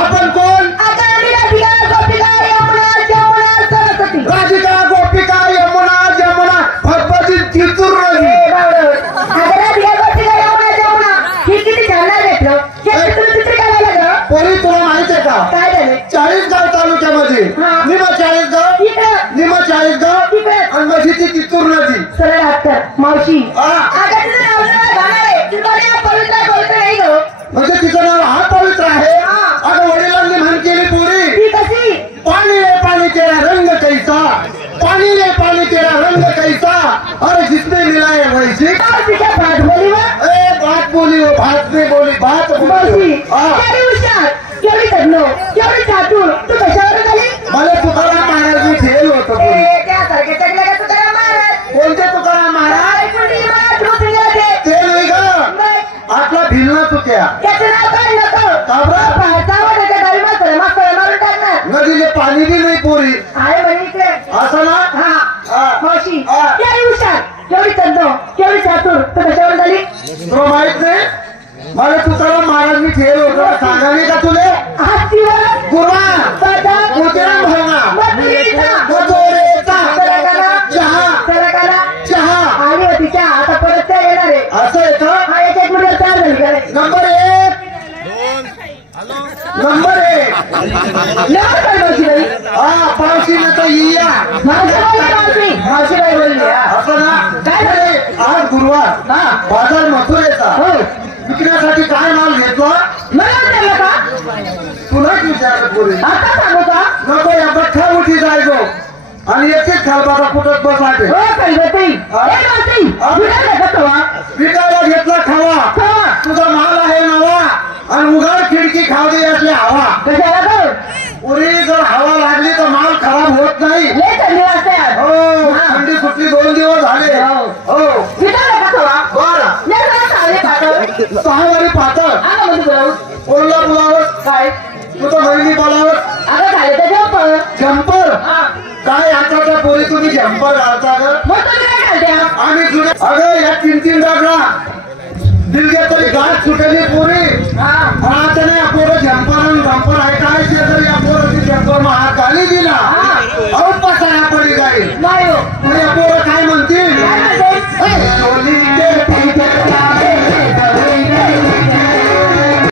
आपण कोण? राधिका गोपिका यमुना जमुना फटफटी चितूर नदी. पोरी तुला माहित आहे का? काय झाले? 40गाव तालुक्यामध्ये निमा 40गाव आणि माझी ती चितूर नदी. सरळ हात मावशी म्हणजे तिचं नाव हा पवित्र आहे. अगं वडिलांनी म्हण केली पोरी, ती कशी? पानी रे पानी तेरा रंग कैसा, पानी रे पानी तेरा रंग कैसा, अरे जिसने मिलाए वैसी. बात बोली वा? बात बोली वो बात नहीं बोली बात मावशी केवढी हुशार, केवढी तज्ञ, केवढी चातुर. तू कशावर झाली? मला तुकाराम महाराज ठेल होत. त्यासारखे चढले का तुकाराम महाराज? कोणते तुकाराम महाराज? ते नाही ग, आपला भिलना चुक्या. त्याचं नाव काय नको? नदीले पाणी बी नाही पोरी आहे म्हणे इकडे. असं ना. मावशी केवढी हुशार, केवढी तज्ञ, केवढी चातुर. तू कशावर झाली? तुला माहित नाही? मला तुकाराम महाराज मी ठेल होत. सांगा नाही का तुले? हातीवर गुरुवा मोतीराम भावना चहा आणि तिच्या आता परत त्या येणार आहे. असं आहे का? हा एक मिनिट तयार झाली का नाही? नंबर 1 नंबर 1 पावशी न तर या मावशीबाई बोलली. असं ना. काय झालं? आज गुरुवार बाजार मथुरेचा विकण्यासाठी काय माल घेतला? मला विचारलं का? तुलाच विचारलं पोरी. आता सांगू का? नको या बठ्ठा उठी जायचो आणि एकच खालबारा कुठत बसायचे. हो कळवती. विकायला घेतला खावा, तुझा माल आहे नवा आणि उघड खिडकी खाऊ दे असली हवा. कशाला गं? पुरी जर हवा लागली तर माल खराब होत नाही. लय थंडी वाजते. हो थंडी सुटली 2 दिवस झाले. हो विचारलं का खवा? बरं लय जरा चांगले पातळ. 6 वारी पातळ आगा म्हणजे बोलावं. कोणला बोलावं? काय? तू तर महिनी बोलावं. अगं झालं तर जॉब. जम्पर काय आता त्या पोरी तुम्ही जम्पर घालता ग? मग तुम्ही काय घालत्या? आम्ही जुने अगं या 3-3 डागला दिलग्या तरी गाठ सुटली पोरी. आता नाही पोरं जम्पर आणि बंपर आहे काय ते